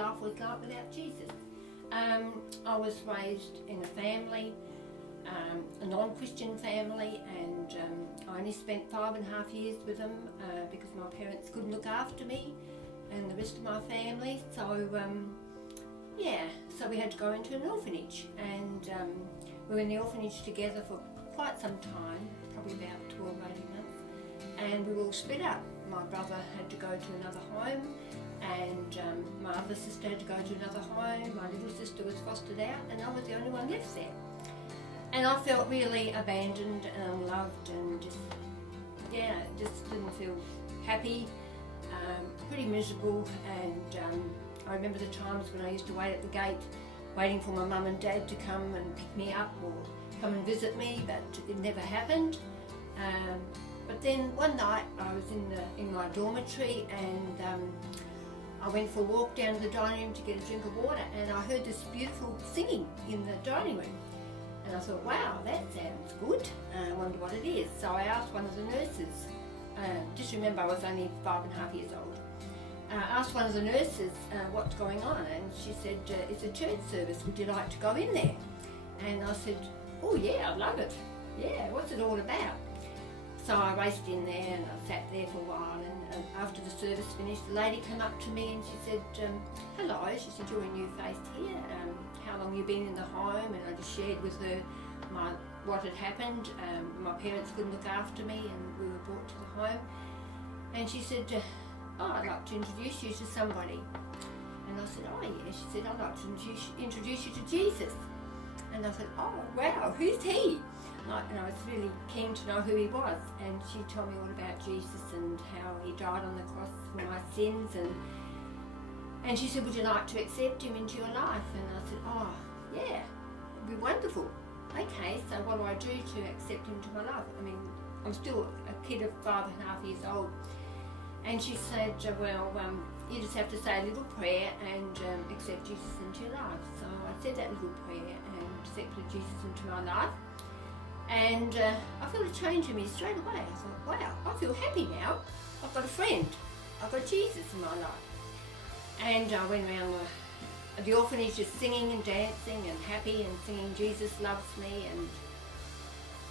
life was like without Jesus. I was raised in a family, a non-Christian family, and I only spent 5.5 years with them because my parents couldn't look after me and the rest of my family. So so we had to go into an orphanage, and we were in the orphanage together for quite some time, probably about 12, 18 months, and we were all split up. My brother had to go to another home, and my other sister had to go to another home. My little sister was fostered out, and I was the only one left there. And I felt really abandoned and unloved, and just didn't feel happy, pretty miserable. And I remember the times when I used to wait at the gate, waiting for my mum and dad to come and pick me up or come and visit me, but it never happened. But then one night I was in my dormitory, and I went for a walk down to the dining room to get a drink of water, and I heard this beautiful singing in the dining room. And I thought, wow, that sounds good. I wonder what it is. So I asked one of the nurses, just remember I was only 5.5 years old. I asked one of the nurses what's going on, and she said, it's a church service, would you like to go in there? And I said, oh yeah, I'd love it. Yeah, what's it all about? So I raced in there and I sat there for a while, and after the service finished, the lady came up to me and she said, hello, she said, you're a new face here, how long you been in the home? And I just shared with her what had happened. My parents couldn't look after me and we were brought to the home. And she said, oh, I'd like to introduce you to somebody. And I said, oh yeah. She said, I'd like to introduce you to Jesus. And I said, oh wow, who's he? And I was really keen to know who he was, and she told me all about Jesus and how he died on the cross for my sins, and she said, would you like to accept him into your life? And I said, oh yeah, it'd be wonderful. Okay, so what do I do to accept him into my life? I mean, I'm still a kid of 5.5 years old. And she said, well, you just have to say a little prayer and accept Jesus into your life. So I said that little prayer and accepted Jesus into my life. And I felt a change in me straight away. I thought, wow, I feel happy now. I've got a friend. I've got Jesus in my life. And I went around the orphanage just singing and dancing and happy and singing Jesus loves me,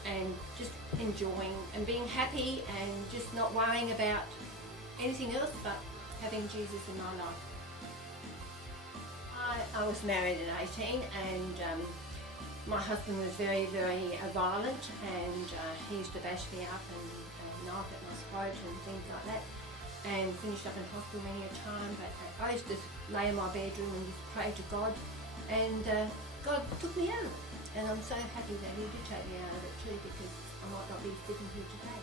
and just enjoying and being happy and just not worrying about anything else but having Jesus in my life. I was married at 18, and my husband was very, very violent, and he used to bash me up and knife at my throat and things like that, and finished up in hospital many a time. But I used to lay in my bedroom and just pray to God, and God took me out of it. And I'm so happy that he did take me out of it too, because I might not be sitting here today.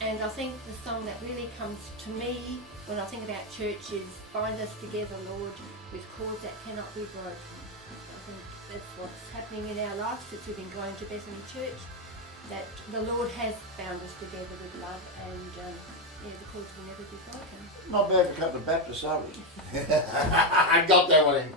And I think the song that really comes to me when I think about church is bind us together, Lord, with cords that cannot be broken. I think that's what's happening in our lives since we've been going to Bethany Church, that the Lord has bound us together with love, and the cords will never be broken. Not bad for a couple of Baptists, are we? I got that one in.